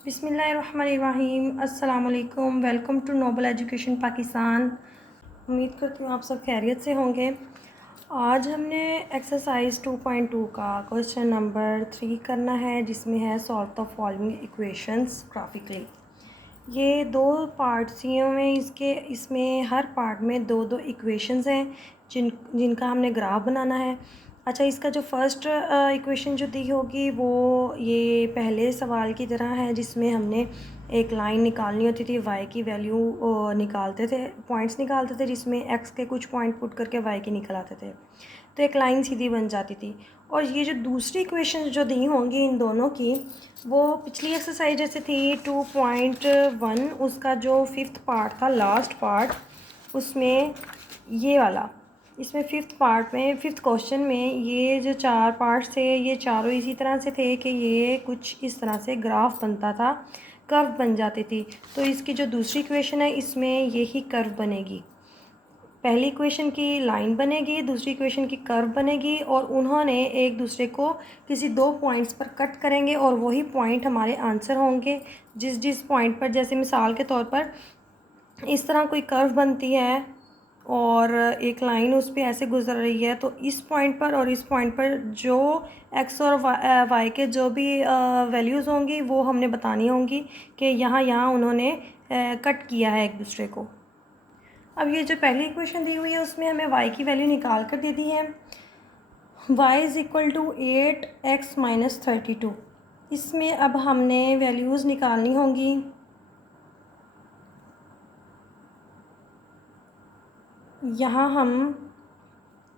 बिस्मिल्लाहिर्रहमानिर्रहीम। अस्सलाम वालेकुम। Welcome to noble education Pakistan. उम्मीद करती हूँ आप सब खैरियत से होंगे। आज हमने एक्सरसाइज 2.2 का क्वेश्चन नंबर 3 करना है, जिसमें है solve the following equations graphically. ये दो पार्ट्स में इसमें हर पार्ट में दो दो इक्वेशंस हैं जिनका हमने ग्राफ बनाना है। अच्छा, इसका जो फर्स्ट इक्वेशन जो दी होगी वो ये पहले सवाल की तरह है, जिसमें हमने एक लाइन निकालनी होती थी, वाई की वैल्यू निकालते थे, पॉइंट्स निकालते थे, जिसमें एक्स के कुछ पॉइंट पुट करके वाई के निकल आते थे, तो एक लाइन सीधी बन जाती थी। और ये जो दूसरी इक्वेशन जो दी होंगी इन दोनों की, वो पिछली एक्सरसाइज जैसे थी 2.1, उसका जो फिफ्थ पार्ट था, लास्ट पार्ट, उसमें ये वाला, इसमें फिफ्थ पार्ट में, फिफ्थ क्वेश्चन में ये जो चार पार्ट्स थे, ये चारों इसी तरह से थे कि ये कुछ इस तरह से ग्राफ बनता था, कर्व बन जाती थी। तो इसकी जो दूसरी इक्वेशन है, इसमें यही कर्व बनेगी। पहली इक्वेशन की लाइन बनेगी, दूसरी इक्वेशन की कर्व बनेगी, और उन्होंने एक दूसरे को किसी दो पॉइंट्स पर कट करेंगे और वही पॉइंट हमारे आंसर होंगे। जिस जिस पॉइंट पर, जैसे मिसाल के तौर पर इस तरह कोई कर्व बनती है और एक लाइन उस पर ऐसे गुजर रही है, तो इस पॉइंट पर और इस पॉइंट पर जो एक्स और वाई के जो भी वैल्यूज़ होंगी वो हमने बतानी होंगी कि यहाँ यहाँ उन्होंने कट किया है एक दूसरे को। अब ये जो पहली इक्वेशन दी हुई है उसमें हमें y की वैल्यू निकाल कर दे दी है, y is equal to 8x minus 32। इसमें अब हमने वैल्यूज़ निकालनी होंगी। यहाँ हम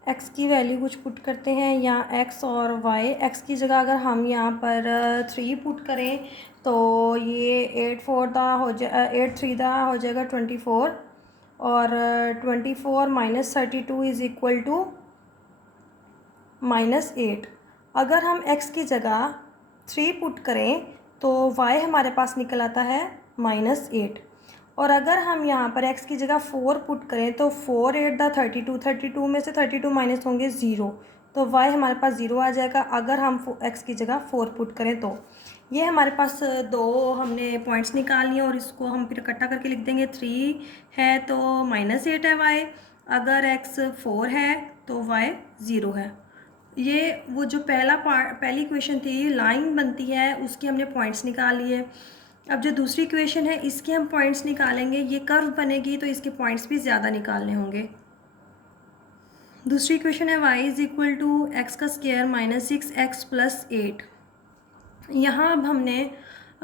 x की वैल्यू कुछ पुट करते हैं, या x और y, x की जगह अगर हम यहाँ पर 3 पुट करें तो ये 8 3 दा हो जाएगा 24, और 24 माइनस 32 इज़ इक्वल टू -8। अगर हम x की जगह 3 पुट करें तो y हमारे पास निकल आता है -8, और अगर हम यहाँ पर x की जगह 4 पुट करें तो 4 8 दा 32, 32 में से 32 माइनस होंगे 0, तो y हमारे पास 0 आ जाएगा अगर हम x की जगह 4 पुट करें। तो ये हमारे पास दो हमने पॉइंट्स निकालनी है, और इसको हम फिर इकट्ठा करके लिख देंगे। 3 है तो -8 है y, अगर x 4 है तो y 0 है। ये वो जो पहली इक्वेशन थी, लाइन बनती है, उसकी हमने पॉइंट्स निकाल लिए। अब जो दूसरी इक्वेशन है, इसके हम पॉइंट्स निकालेंगे, ये कर्व बनेगी तो इसके पॉइंट्स भी ज़्यादा निकालने होंगे। दूसरी इक्वेशन है y is equal to x का स्क्वायर माइनस 6x प्लस 8। यहाँ अब हमने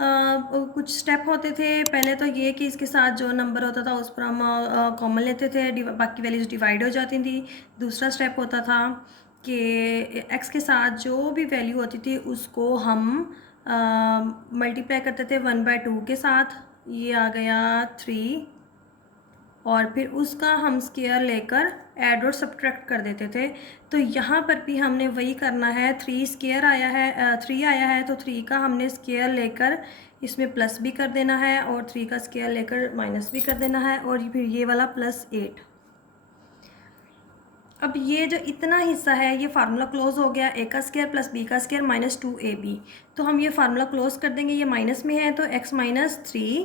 कुछ स्टेप होते थे। पहले तो ये कि इसके साथ जो नंबर होता था उस पर हम कॉमन लेते थे, बाकी वैल्यूज़ डिवाइड हो जाती थी। दूसरा स्टेप होता था कि x के साथ जो भी वैल्यू होती थी उसको हम मल्टीप्लाई करते थे 1/2 के साथ, ये आ गया 3, और फिर उसका हम स्क्वायर लेकर ऐड और सब्ट्रैक्ट कर देते थे। तो यहाँ पर भी हमने वही करना है। 3 स्क्वायर आया है, 3 आया है तो 3 का हमने स्क्वायर लेकर इसमें प्लस भी कर देना है, और 3 का स्क्वायर लेकर माइनस भी कर देना है, और फिर ये वाला +8। अब ये जो इतना हिस्सा है ये फार्मूला क्लोज हो गया, a का स्क्वायर प्लस b का स्क्वायर माइनस 2ab। तो हम ये फार्मूला क्लोज कर देंगे, ये माइनस में है तो x माइनस 3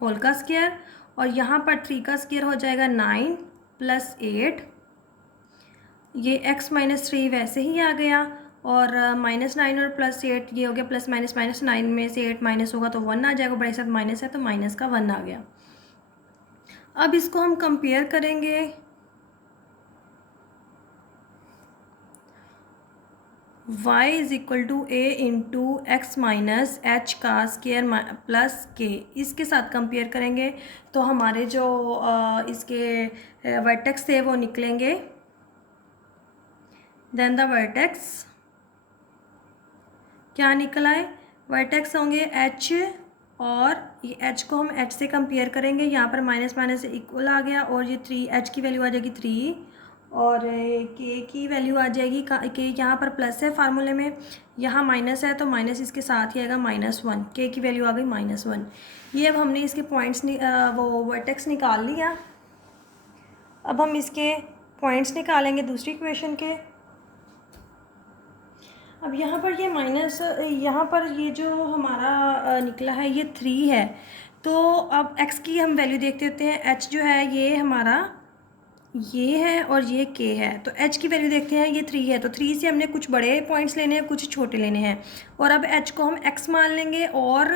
होल का स्क्वायर, और यहाँ पर 3 का स्क्वायर हो जाएगा 9 प्लस 8, ये x माइनस 3 वैसे ही आ गया, और -9 और +8 ये हो गया प्लस माइनस, माइनस 9 में से 8 माइनस होगा तो 1 आ जाएगा, बड़े साथ माइनस है तो माइनस का 1 आ गया। अब इसको हम कंपेयर करेंगे। y is equal to a into x minus h का स्क्वायर प्लस के, इसके साथ कंपेयर करेंगे तो हमारे जो इसके वर्टेक्स थे वो निकलेंगे। देन द वर्टेक्स क्या निकल आए, वर्टेक्स होंगे h, और ये h को हम h से कंपेयर करेंगे, यहाँ पर माइनस माइनस से इक्वल आ गया, और ये 3 h की वैल्यू आ जाएगी 3, और k की वैल्यू आ जाएगी, k यहाँ पर प्लस है फार्मूले में, यहाँ माइनस है तो माइनस इसके साथ ही आएगा -1, k की वैल्यू आ गई -1। ये अब हमने इसके पॉइंट्स वो वर्टेक्स निकाल लिया। अब हम इसके पॉइंट्स निकालेंगे दूसरी इक्वेशन के। अब यहाँ पर ये माइनस, यहाँ पर ये जो हमारा निकला है ये 3 है। तो अब x की हम वैल्यू देखते होते हैं। h जो है ये हमारा ये है और ये k है। तो h की वैल्यू देखते हैं, ये 3 है। तो 3 से हमने कुछ बड़े पॉइंट्स लेने हैं, कुछ छोटे लेने हैं। और अब h को हम x मान लेंगे और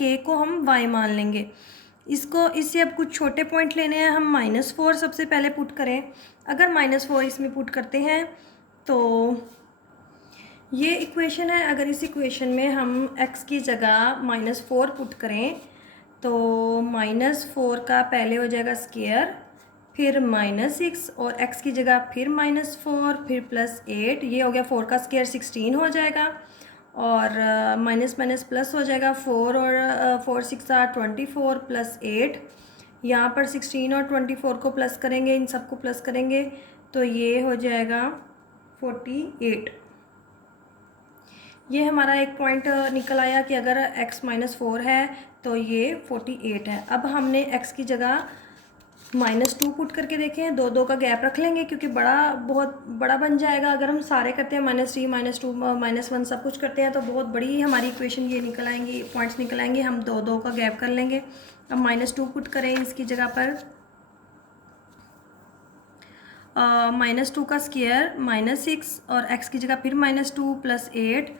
k को हम y मान लेंगे। इससे अब कुछ छोटे पॉइंट लेने हैं। हम -4 सबसे पहले पुट करें। अगर -4 इसमें पुट करते हैं तो ये इक्वेशन है। अगर इस इक्वेशन में हम x की जगह -4 पुट करें तो -4 का पहले हो जाएगा स्क्वायर, फिर -6 और x की जगह फिर -4, फिर +8। ये हो गया 4 का स्क्वायर 16 हो जाएगा। और माइनस माइनस प्लस हो जाएगा 4 और 4 6 24 +8। यहाँ पर 16 और 24 को प्लस करेंगे, इन सबको प्लस करेंगे तो ये हो जाएगा 48। ये हमारा एक पॉइंट निकल आया कि अगर x -4 है तो ये 48 है। अब हमने x की जगह -2 पुट करके देखें। 2 का गैप रख लेंगे क्योंकि बहुत बड़ा बन जाएगा। अगर हम सारे करते हैं -3 -2 -1 सब कुछ करते हैं तो बहुत बड़ी हमारी इक्वेशन ये निकल आएंगी, पॉइंट्स निकल आएंगे। हम 2 का गैप कर लेंगे। अब -2 पुट करें इसकी जगह पर। -2 का स्क्वायर -6 और x की जगह फिर -2 +8।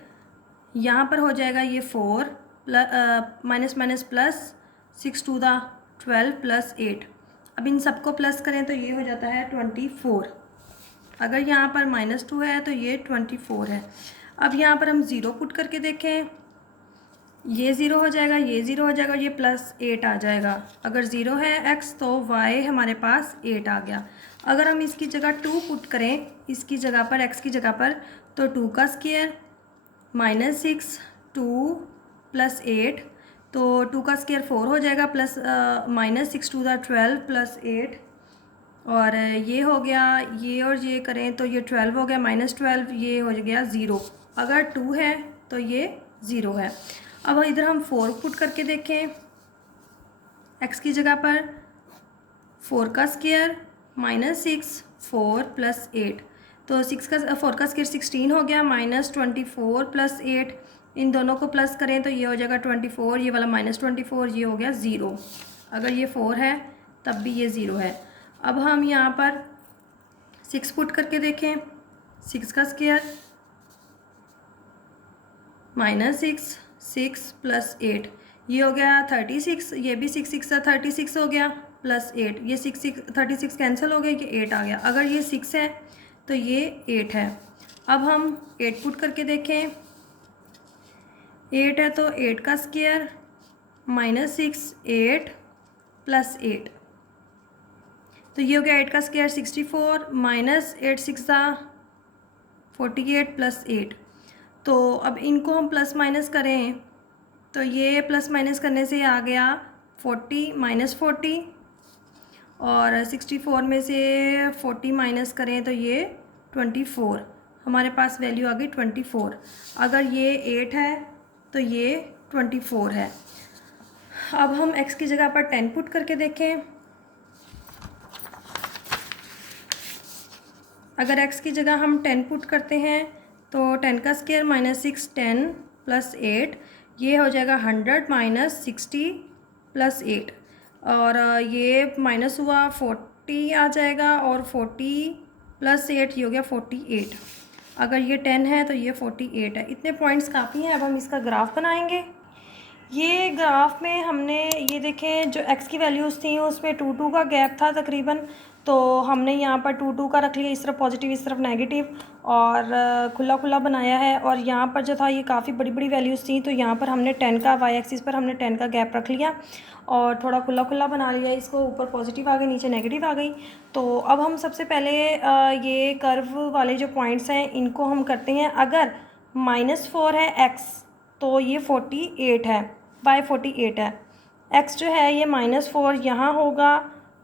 यहाँ पर हो जाएगा ये 4 minus minus plus 6 to the 12 +8। अब इन सबको प्लस करें तो ये हो जाता है 24। अगर यहाँ पर -2 है तो ये 24 है। अब यहाँ पर हम 0 पुट करके देखें। ये 0 हो जाएगा, ये 0 हो जाएगा, ये +8 आ जाएगा। अगर 0 है x तो y हमारे पास 8 आ गया। अगर हम इसकी जगह 2 पुट करें, इसकी जगह पर x की जगह पर, तो 2 का स्क्वायर -6 2 +8, तो 2 का स्क्वायर 4 हो जाएगा प्लस -6 टू द 12 +8। और ये हो गया, ये और ये करें तो ये 12 हो गया, -12 ये हो गया 0। अगर 2 है तो ये 0 है। अब इधर हम 4 पुट करके देखें। x की जगह पर 4 का स्क्वायर -6 4 +8, तो 4 का स्क्वायर 16 हो गया, -24 +8। इन दोनों को प्लस करें तो ये हो जाएगा 24, ये वाला -24, ये हो गया 0। अगर ये 4 है तब भी ये 0 है। अब हम यहाँ पर 6 पुट करके देखें। 6 का स्क्वायर -6 6 +8, ये हो गया 36। ये भी 6 6 36 हो गया +8, ये 36 कैंसिल हो गया, ये 8 आ गया। अगर ये 6 है तो ये 8 है। अब हम 8 पुट करके देखें। 8 है तो 8 का स्क्वायर -6 8 +8, तो ये हो गया 8 का स्क्वायर 64 -8 6 48 +8। तो अब इनको हम प्लस माइनस करें तो ये प्लस माइनस करने से आ गया 40 -40, और 64 में से 40 माइनस करें तो ये 24। हमारे पास वैल्यू आ गई 24। अगर ये 8 है तो ये 24 है। अब हम x की जगह पर 10 पुट करके देखें। अगर x की जगह हम 10 पुट करते हैं तो 10 का स्क्वायर -6 10 +8, ये हो जाएगा 100 -60 +8, और ये माइनस हुआ 40 आ जाएगा, और 40 +8 ये हो गया 48। अगर ये 10 है तो ये 48 है। इतने पॉइंट्स काफ़ी हैं। अब हम इसका ग्राफ बनाएंगे। ये ग्राफ में हमने ये देखें जो x की वैल्यूज़ थी उसमें 2 2 का गैप था तकरीबन, तो हमने यहाँ पर 2 2 का रख लिया, इस तरफ पॉजिटिव इस तरफ नेगेटिव, और खुला खुला बनाया है। और यहाँ पर जो था ये काफ़ी बड़ी बड़ी वैल्यूज़ थी, तो यहाँ पर हमने 10 का y एक्सिस पर हमने 10 का गैप रख लिया और थोड़ा खुला खुला बना लिया इसको। ऊपर पॉजिटिव आ गई, नीचे नेगेटिव आ गई। तो अब हम सबसे पहले ये कर्व वाले जो पॉइंट्स हैं इनको हम करते हैं। अगर -4 है x तो ये 48 है, बाय 48 है। x जो है ये -4 यहाँ होगा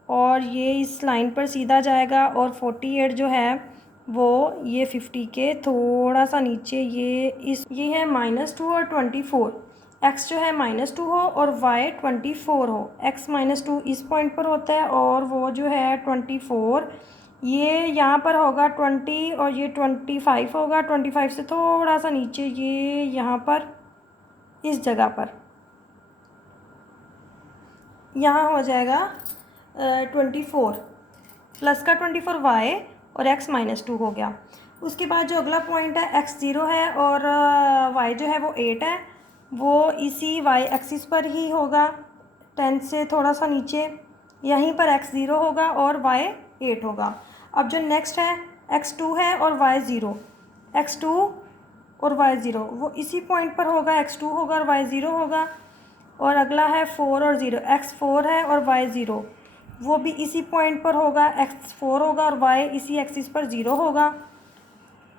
और ये इस लाइन पर सीधा जाएगा, और 48 जो है वो ये 50 के थोड़ा सा नीचे ये है -2 और 24। x जो है -2 हो और y 24 हो। x -2 इस पॉइंट पर होता है और वो जो है 24 ये यहाँ पर होगा 20 और ये 25 होगा। 25 से थोड़ा सा नीचे ये यहाँ पर इस जगह पर यहाँ हो जाएगा 24 प्लस का 24 वाई और x-2 हो गया। उसके बाद जो अगला पॉइंट है x 0 है और y जो है वो 8 है, वो इसी y एक्सिस पर ही होगा 10 से थोड़ा सा नीचे, यहीं पर x 0 होगा और y 8 होगा। अब जो नेक्स्ट है x 2 है और y 0, x 2 और y 0 वो इसी पॉइंट पर होगा, x 2 होगा और y 0 होगा। और अगला है 4 और 0, x 4 है और y 0, वो भी इसी पॉइंट पर होगा, x 4 होगा और y इसी एक्सिस पर 0 होगा।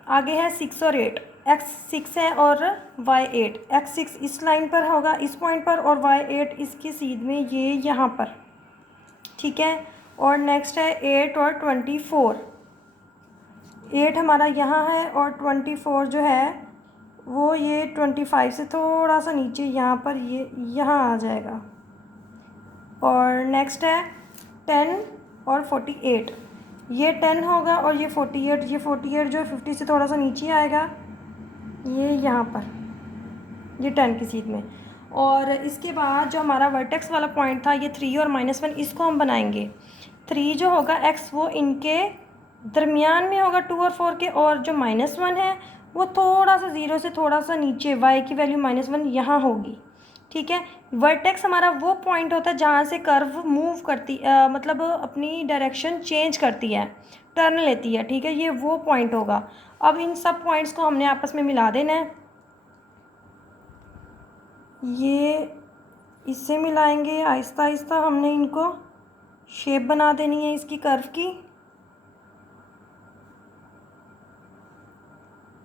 आगे है 6 और 8, x 6 है और y 8, x 6 इस लाइन पर होगा इस पॉइंट पर और y 8 इसकी सीध में ये यहाँ पर, ठीक है। और नेक्स्ट है 8 और 24, 8 हमारा यहाँ है और 24 जो है वो ये 25 से थोड़ा सा नीचे यहाँ पर ये यहाँ आ जाएगा। और नेक्स्ट है 10 और 48, ये 10 होगा और ये 48, ये 48 जो 50 से थोड़ा सा नीचे आएगा ये यहाँ पर, ये 10 की सीध में। और इसके बाद जो हमारा वर्टेक्स वाला पॉइंट था ये 3 और -1, इसको हम बनाएंगे। 3 जो होगा x वो इनके दरमियान में होगा 2 और 4 के, और जो -1 है वो थोड़ा सा 0 से थोड़ा सा नीचे y की वैल्यू -1 यहाँ होगी, ठीक है। वर्टेक्स हमारा वो पॉइंट होता है जहाँ से कर्व मूव करती मतलब अपनी डायरेक्शन चेंज करती है, टर्न लेती है, ठीक है, ये वो पॉइंट होगा। अब इन सब पॉइंट्स को हमने आपस में मिला देना है, ये इससे मिलाएंगे आहिस्ता आहिस्ता, हमने इनको शेप बना देनी है इसकी कर्व की।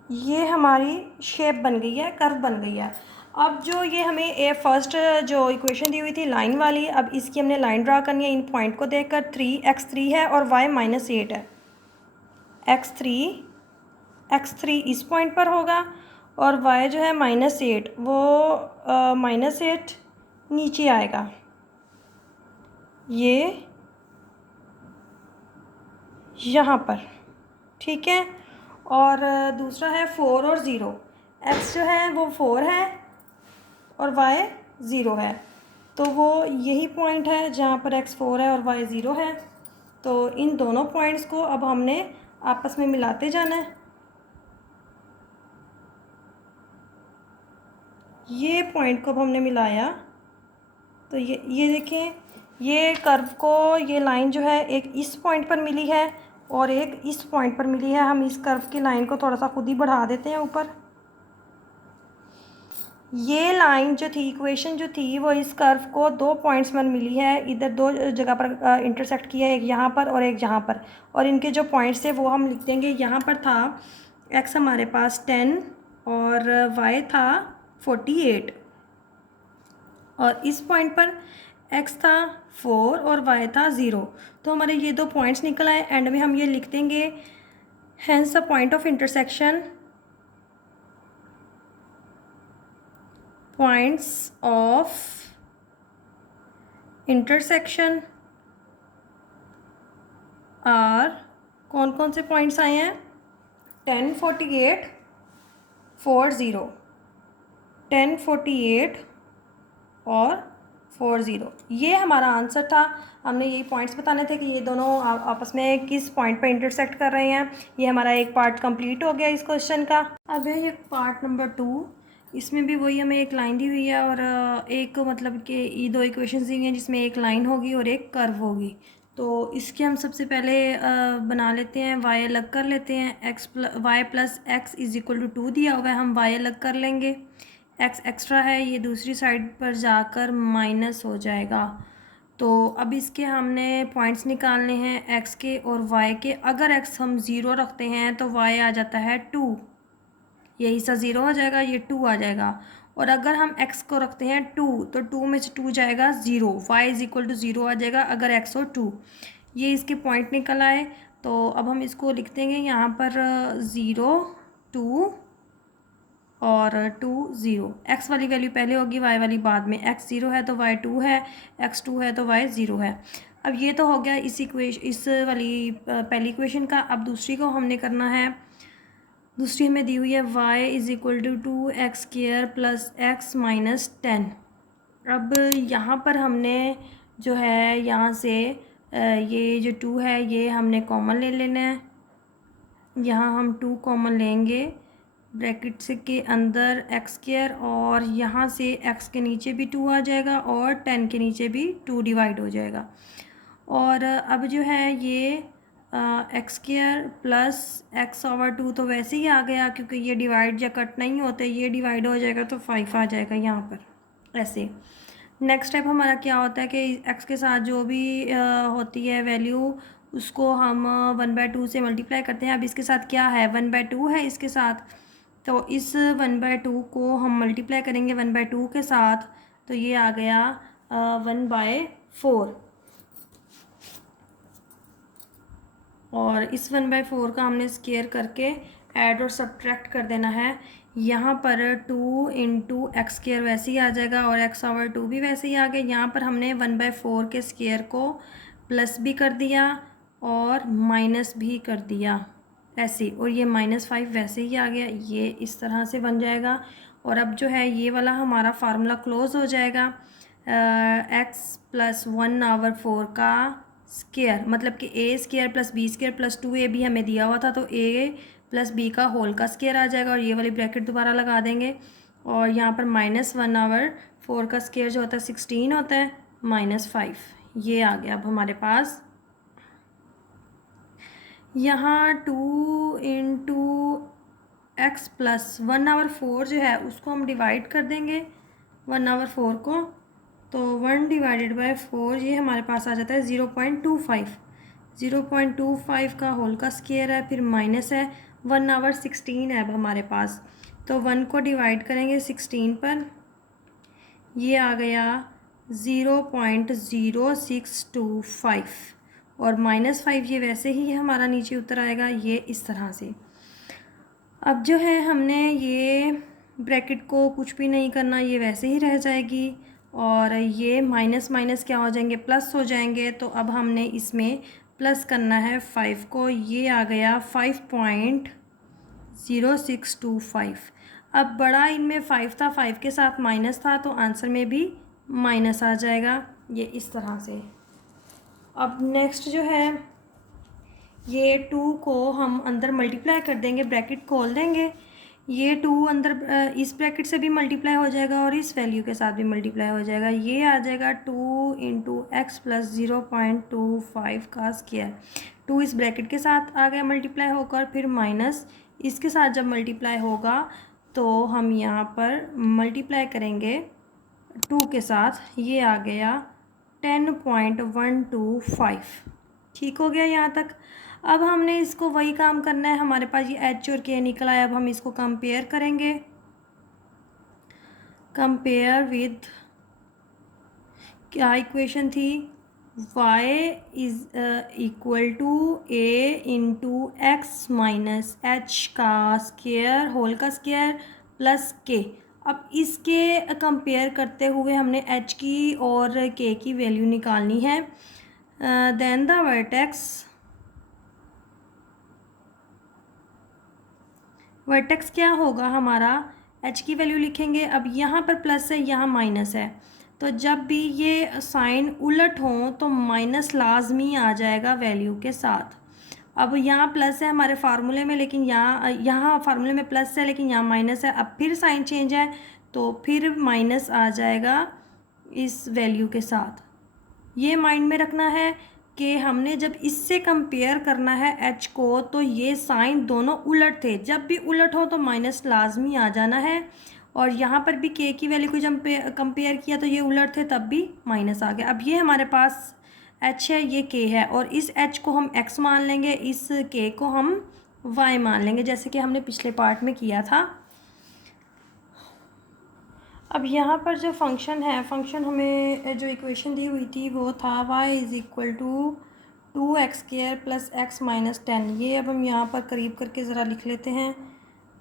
ये हमारी शेप बन गई है, कर्व बन गई है। अब जो ये हमें फर्स्ट जो इक्वेशन दी हुई थी लाइन वाली, अब इसकी हमने लाइन ड्रा करनी है इन पॉइंट को देखकर। x3 है और y -8 है, x3 इस पॉइंट पर होगा और y जो है -8 वो -8 नीचे आएगा, ये यहाँ पर, ठीक है। और दूसरा है 4 और 0, x जो है वो 4 है और y 0 है, तो वो यही पॉइंट है जहाँ पर x 4 है और y 0 है। तो इन दोनों पॉइंट्स को अब हमने आपस में मिलाते जाना है। ये पॉइंट को अब हमने मिलाया तो ये देखें, ये कर्व को, ये लाइन जो है एक इस पॉइंट पर मिली है और एक इस पॉइंट पर मिली है। हम इस कर्व की लाइन को थोड़ा सा खुद ही बढ़ा देते हैं ऊपर। ये लाइन जो थी, इक्वेशन जो थी, वो इस कर्व को 2 पॉइंट्स पर मिली है, इधर 2 जगह पर इंटरसेक्ट किया है, एक यहाँ पर और एक यहाँ पर। और इनके जो पॉइंट्स थे वो हम लिख देंगे। यहाँ पर था x हमारे पास 10 और y था 48, और इस पॉइंट पर x था 4 और y था 0। तो हमारे ये 2 पॉइंट्स निकल आए। एंड में हम ये लिख देंगे, hence the point of intersection, points of intersection are, कौन कौन से पॉइंट्स आए हैं, 10, 48, 40, 10, 48 और 40, ये हमारा आंसर था। हमने यही पॉइंट्स बताने थे कि ये दोनों आपस में किस पॉइंट पर इंटरसेक्ट कर रहे हैं। ये हमारा एक पार्ट कंप्लीट हो गया इस क्वेश्चन का। अब है ये पार्ट नंबर 2, इसमें भी वही हमें एक लाइन दी हुई है और एक मतलब कि ये 2 इक्वेशंस दी हुई हैं जिसमें एक लाइन होगी और एक कर्व होगी। तो इसके हम सबसे पहले बना लेते हैं, y अलग कर लेते हैं। y plus x is equal to 2 दिया हुआ है, हम y अलग कर लेंगे। x एक्स्ट्रा है, ये दूसरी साइड पर जाकर माइनस हो जाएगा। तो अब इसके हमने पॉइंट्स निकालने हैं x के और y के। अगर x हम 0 रखते हैं तो y आ जाता है 2, ये हिस्सा 0 हो जाएगा, ये 2 आ जाएगा। और अगर हम x को रखते हैं 2 तो 2 में से 2 जाएगा 0, y इज इक्वल टू 0 आ जाएगा अगर x हो 2। ये इसके पॉइंट निकल आए। तो अब हम इसको लिख देंगे यहाँ पर 0, 2 और 2 ज़ीरो। एक्स वाली वैल्यू पहले होगी, वाई वाली बाद में। एक्स ज़ीरो है तो वाई 2 है, एक्स 2 है तो वाई 0 है। अब ये तो हो गया इस वाली पहली इक्वेशन का। अब दूसरी को हमने करना है। दूसरी हमें दी हुई है y is equal to 2x² plus x minus 10। अब यहाँ पर हमने जो है यहाँ से ये जो 2 है ये हमने कॉमन ले लेना है। यहाँ हम 2 कॉमन लेंगे ब्रैकेट से के अंदर x² और यहाँ से x के नीचे भी 2 आ जाएगा और 10 के नीचे भी 2 डिवाइड हो जाएगा। और अब जो है ये x² प्लस x/2 तो वैसे ही आ गया, क्योंकि ये डिवाइड या कट नहीं होते, ये डिवाइड हो जाएगा तो 5 आ जाएगा यहाँ पर ऐसे। नेक्स्ट स्टेप हमारा क्या होता है कि x के साथ जो भी होती है वैल्यू उसको हम 1/2 से मल्टीप्लाई करते हैं। अब इसके साथ क्या है, 1/2 है इसके साथ, तो इस 1/2 को हम मल्टीप्लाई करेंगे 1/2 के साथ, तो ये आ गया 1/4। और इस 1/4 का हमने स्क्वायर करके ऐड और सब्ट्रैक्ट कर देना है। यहाँ पर 2 इंटू x² वैसे ही आ जाएगा और x/2 भी वैसे ही आ गया। यहाँ पर हमने 1/4 के स्क्वायर को प्लस भी कर दिया और माइनस भी कर दिया ऐसे, और ये -5 वैसे ही आ गया। ये इस तरह से बन जाएगा। और अब जो है ये वाला हमारा फार्मूला क्लोज हो जाएगा। x प्लस 1/4 का स्क्वायर, मतलब कि a² plus b² plus 2ab हमें दिया हुआ था, तो a प्लस b का होल का स्क्वायर आ जाएगा। और ये वाली ब्रैकेट दोबारा लगा देंगे और यहाँ पर -1/4 का स्क्वायर जो होता है 16 होता है, -5 ये आ गया। अब हमारे पास यहाँ 2 इंटू एक्स प्लस 1/4 जो है उसको हम डिवाइड कर देंगे 1/4 को, तो 1/4 ये हमारे पास आ जाता है 0.25। 0.25 का होल का स्क्वायर है, फिर माइनस है 1/16 है अब हमारे पास, तो 1 को डिवाइड करेंगे 16 पर, ये आ गया 0.0625 और -5 ये वैसे ही हमारा नीचे उतर आएगा ये इस तरह से। अब जो है हमने ये ब्रैकेट को कुछ भी नहीं करना, ये वैसे ही रह जाएगी और ये माइनस माइनस क्या हो जाएंगे, प्लस हो जाएंगे। तो अब हमने इसमें प्लस करना है 5 को, ये आ गया 5.0625। अब बड़ा इनमें 5 था, 5 के साथ माइनस था, तो आंसर में भी माइनस आ जाएगा ये इस तरह से। अब नेक्स्ट जो है ये 2 को हम अंदर मल्टीप्लाई कर देंगे, ब्रैकेट खोल देंगे। ये 2 अंदर इस ब्रैकेट से भी मल्टीप्लाई हो जाएगा और इस वैल्यू के साथ भी मल्टीप्लाई हो जाएगा। ये आ जाएगा 2 इंटू एक्स प्लस 0.25 का स्क्वायर। 2 इस ब्रैकेट के साथ आ गया मल्टीप्लाई होकर, फिर माइनस इसके साथ जब मल्टीप्लाई होगा तो हम यहाँ पर मल्टीप्लाई करेंगे 2 के साथ, ये आ गया 10.125। ठीक हो गया यहाँ तक। अब हमने इसको वही काम करना है, हमारे पास ये एच और के निकला है, अब हम इसको कंपेयर करेंगे। कंपेयर विद क्या इक्वेशन थी, y is equal to a into x minus h का स्क्वायर होल का स्क्वायर प्लस k। अब इसके कंपेयर करते हुए हमने h की और k की वैल्यू निकालनी है। देन द वर्टेक्स क्या होगा हमारा, h की वैल्यू लिखेंगे। अब यहाँ पर प्लस है, यहाँ माइनस है, तो जब भी ये साइन उलट हो तो माइनस लाजमी आ जाएगा वैल्यू के साथ। अब यहाँ प्लस है हमारे फार्मूले में, लेकिन यहाँ फार्मूले में प्लस है लेकिन यहाँ माइनस है। अब फिर साइन चेंज है तो फिर माइनस आ जाएगा इस वैल्यू के साथ। ये माइंड में रखना है कि हमने जब इससे कंपेयर करना है h को, तो ये साइन दोनों उलट थे, जब भी उलट हो तो माइनस लाजमी आ जाना है। और यहाँ पर भी k की वैल्यू को जब कंपेयर किया तो ये उलट थे, तब भी माइनस आ गया। अब ये हमारे पास h है, ये k है, और इस h को हम x मान लेंगे, इस k को हम y मान लेंगे, जैसे कि हमने पिछले पार्ट में किया था। अब यहाँ पर जो फंक्शन है, फंक्शन हमें जो इक्वेशन दी हुई थी वो था y is equal to 2x² plus x minus 10। ये अब हम यहाँ पर करीब करके ज़रा लिख लेते हैं।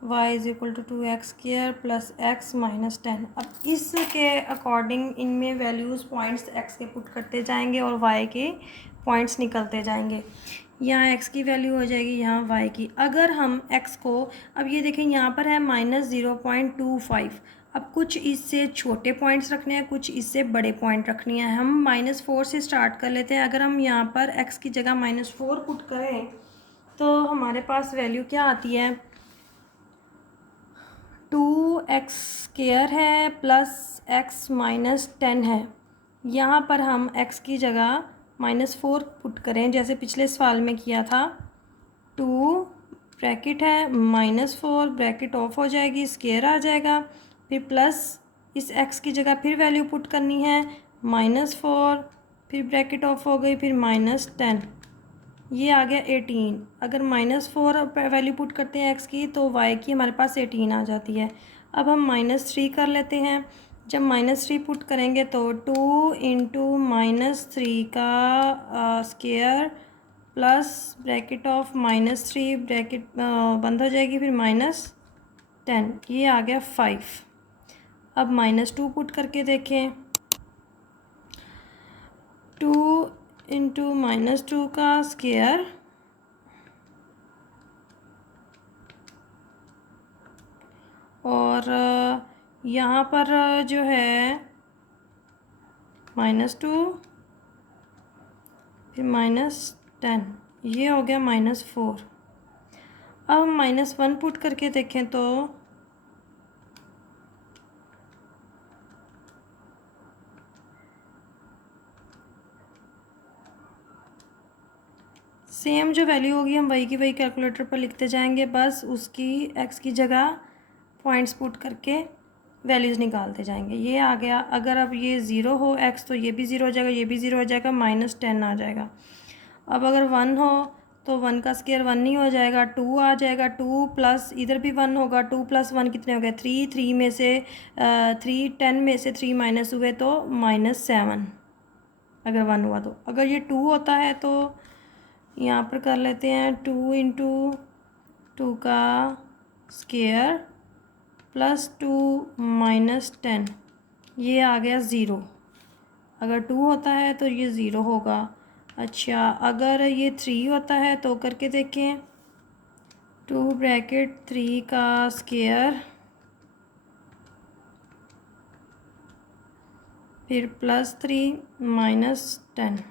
Y is equal to 2x² plus x minus 10। अब इसके अकॉर्डिंग इनमें वैल्यूज़ पॉइंट्स x के पुट करते जाएंगे और y के पॉइंट्स निकलते जाएंगे। यहाँ x की वैल्यू हो जाएगी, यहाँ y की। अगर हम x को, अब ये देखें यहाँ पर है -0.25। अब कुछ इससे छोटे पॉइंट्स रखने हैं, कुछ इससे बड़े पॉइंट रखने हैं। हम -4 से स्टार्ट कर लेते हैं। अगर हम यहाँ पर x की जगह -4 पुट करें तो हमारे पास वैल्यू क्या आती है, 2x² है प्लस x माइनस 10 है। यहाँ पर हम x की जगह -4 पुट करें जैसे पिछले सवाल में किया था। 2 ब्रैकेट है -4 ब्रैकेट ऑफ हो जाएगी, स्क्वायर आ जाएगा, फिर प्लस इस x की जगह फिर वैल्यू पुट करनी है -4, फिर ब्रैकेट ऑफ हो गई, फिर -10, ये आ गया 18। अगर -4 वैल्यू पुट करते हैं x की तो y की हमारे पास 18 आ जाती है। अब हम -3 कर लेते हैं। जब -3 पुट करेंगे तो 2 इंटू -3 का square plus bracket of -3 bracket बंद हो जाएगी, फिर -10, ये आ गया 5। अब -2 पुट करके देखें। 2 इंटू -2 का स्क्वायर और यहाँ पर जो है -2 फिर -10, ये हो गया -4। अब हम -1 पुट करके देखें तो सेम जो वैल्यू होगी हम वही की वही कैलकुलेटर पर लिखते जाएंगे, बस उसकी x की जगह पॉइंट्स पुट करके वैल्यूज़ निकालते जाएंगे। ये आ गया। अगर अब ये 0 हो x तो ये भी 0 हो जाएगा, ये भी 0 हो जाएगा, -10 आ जाएगा। अब अगर 1 हो तो 1 का स्क्वायर 1 नहीं हो जाएगा, 2 आ जाएगा, 2 प्लस इधर भी 1 होगा, 2 + 1 कितने हो गए 3, 3 में से 3, 10 में से 3 माइनस हुए तो -7 अगर 1 हुआ तो। अगर ये 2 होता है तो यहाँ पर कर लेते हैं 2 इंटू 2 का स्क्वायर प्लस 2 -10, ये आ गया 0। अगर 2 होता है तो ये 0 होगा। अच्छा, अगर ये 3 होता है तो करके देखें। 2 ब्रैकेट 3 का स्क्वायर फिर +3 -10,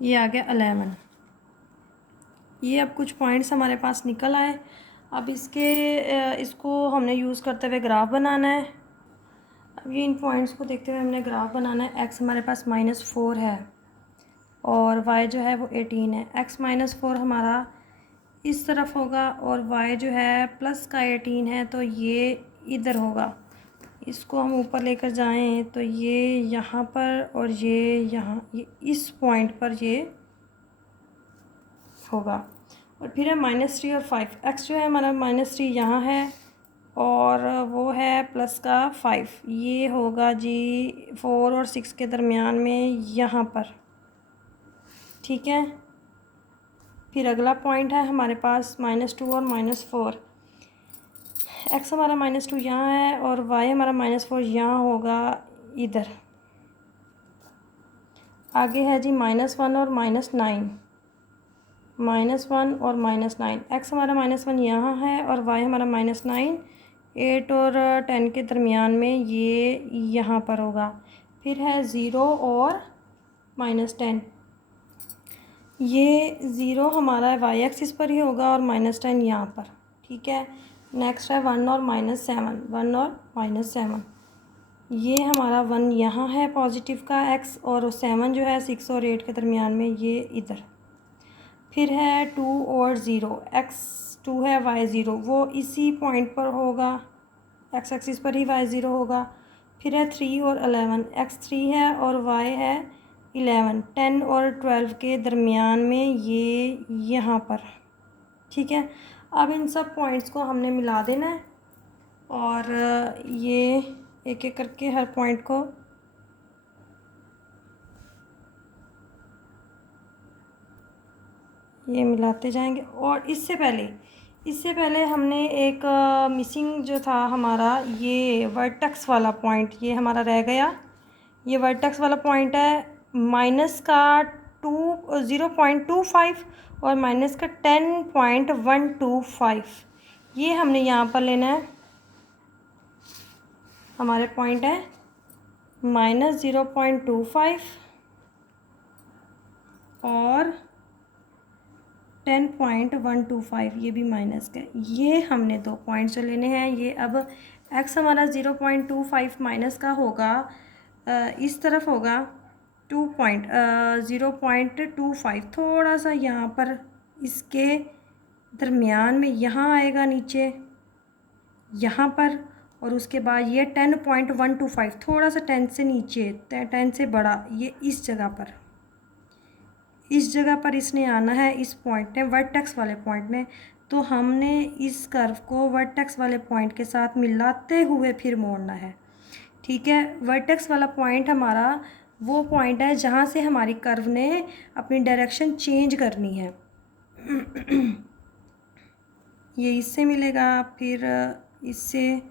ये आ गया 11। ये अब कुछ पॉइंट्स हमारे पास निकल आए। अब इसको हमने यूज़ करते हुए ग्राफ बनाना है। अब ये इन पॉइंट्स को देखते हुए हमने ग्राफ बनाना है। x हमारे पास -4 है और y जो है वो 18 है। x -4 हमारा इस तरफ होगा और y जो है प्लस का 18 है तो ये इधर होगा। इसको हम ऊपर लेकर जाएं तो ये यहाँ पर और ये यहाँ, ये इस पॉइंट पर ये होगा। और फिर है -3 और 5। x जो है हमारा -3 यहाँ है और वो है प्लस का 5, ये होगा जी 4 और 6 के दरमियान में यहाँ पर, ठीक है। फिर अगला पॉइंट है हमारे पास -2 और -4। x हमारा -2 यहाँ है और y हमारा -4 यहाँ होगा इधर। आगे है जी -1 और -9, -1 और -9। x हमारा -1 यहाँ है और y हमारा -9, 8 और 10 के दरमियान में ये यहाँ पर होगा। फिर है 0 और -10, ये 0 हमारा y एक्सिस पर ही होगा और -10 यहाँ पर, ठीक है। नेक्स्ट है 1 और -7, 1 और -7, ये हमारा 1 यहाँ है पॉजिटिव का x और 7 जो है 6 और 8 के दरमियान में ये इधर। फिर है 2 और 0, x 2 है y 0, वो इसी पॉइंट पर होगा, x एक्सिस पर ही y 0 होगा। फिर है 3 और 11, x 3 है और y है 11, 10 और 12 के दरमियान में ये यहाँ पर, ठीक है। अब इन सब पॉइंट्स को हमने मिला देना है और ये एक एक करके हर पॉइंट को ये मिलाते जाएंगे। और इससे पहले इससे पहले हमने एक मिसिंग जो था हमारा, ये वर्टेक्स वाला पॉइंट, ये हमारा रह गया। ये वर्टेक्स वाला पॉइंट है माइनस का 0.25 और माइनस का 10.125। ये हमने यहाँ पर लेना है। हमारे पॉइंट है माइनस 0.25 और 10.125, ये भी माइनस का। ये हमने दो पॉइंट्स जो लेने हैं। ये अब x हमारा 0.25 माइनस का होगा, इस तरफ होगा 0.25, थोड़ा सा यहाँ पर इसके दरमियान में यहाँ आएगा नीचे यहाँ पर, और उसके बाद ये 10.125, थोड़ा सा 10 से नीचे, 10 से बड़ा, ये इस जगह पर इसने आना है, इस पॉइंट ने, वर्टेक्स वाले पॉइंट ने। तो हमने इस कर्व को वर्टेक्स वाले पॉइंट के साथ मिलाते हुए फिर मोड़ना है। ठीक है, वर्टेक्स वाला पॉइंट हमारा वो पॉइंट है जहाँ से हमारी कर्व ने अपनी डायरेक्शन चेंज करनी है। ये इससे मिलेगा, फिर इससे,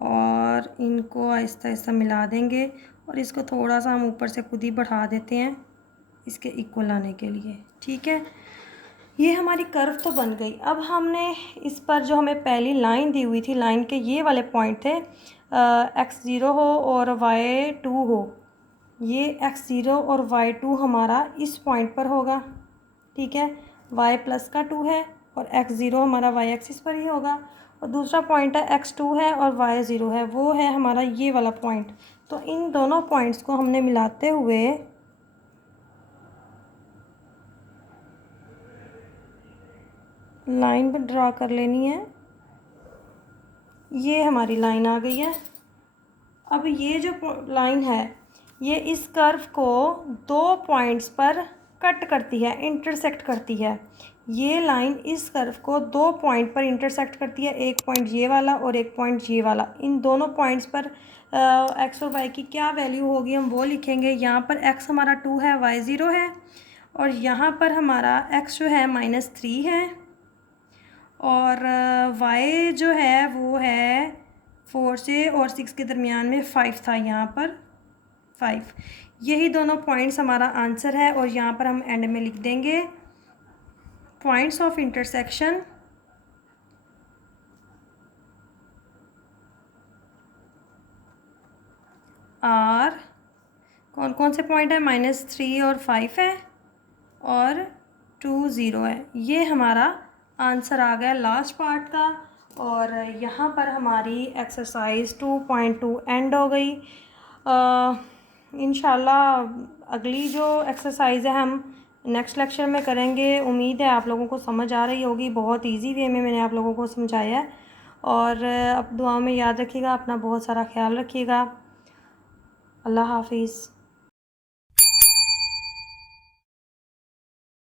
और इनको आहिस्ता आहिस्ता मिला देंगे, और इसको थोड़ा सा हम ऊपर से खुद ही बढ़ा देते हैं इसके इक्वल आने के लिए। ठीक है, ये हमारी कर्व तो बन गई। अब हमने इस पर जो हमें पहली लाइन दी हुई थी, लाइन के ये वाले पॉइंट थे, x0 हो और y2 हो। ये x0 और y2 हमारा इस पॉइंट पर होगा। ठीक है, y प्लस का 2 है और x0 हमारा y एक्सिस पर ही होगा, और दूसरा पॉइंट है x2 है और y0 है, वो है हमारा ये वाला पॉइंट। तो इन दोनों पॉइंट्स को हमने मिलाते हुए लाइन पर ड्रा कर लेनी है। ये हमारी लाइन आ गई है। अब ये जो लाइन है, ये इस कर्व को दो पॉइंट्स पर कट करती है, इंटरसेक्ट करती है। ये लाइन इस कर्व को दो पॉइंट पर इंटरसेक्ट करती है, एक पॉइंट ये वाला और एक पॉइंट ये वाला। इन दोनों पॉइंट्स पर एक्स और वाई की क्या वैल्यू होगी हम वो लिखेंगे। यहाँ पर एक्स हमारा 2 है, वाई 0 है, और यहाँ पर हमारा एक्स जो है -3 है, और y जो है वो है 4 से और 6 के दरमियान में 5 था, यहाँ पर 5। यही दोनों पॉइंट्स हमारा आंसर है, और यहाँ पर हम एंड में लिख देंगे पॉइंट्स ऑफ इंटरसेक्शन आर, कौन कौन से पॉइंट है, -3 और 5 है और 2 0 है। ये हमारा आंसर आ गया लास्ट पार्ट का। और यहाँ पर हमारी एक्सरसाइज 2.2 एंड हो गई। इंशाल्लाह अगली जो एक्सरसाइज है हम नेक्स्ट लेक्चर में करेंगे। उम्मीद है आप लोगों को समझ आ रही होगी, बहुत इजी वे में मैंने आप लोगों को समझाया है। और अब दुआ में याद रखिएगा, अपना बहुत सारा ख्याल रखिएगा। अल्लाह हाफिज़।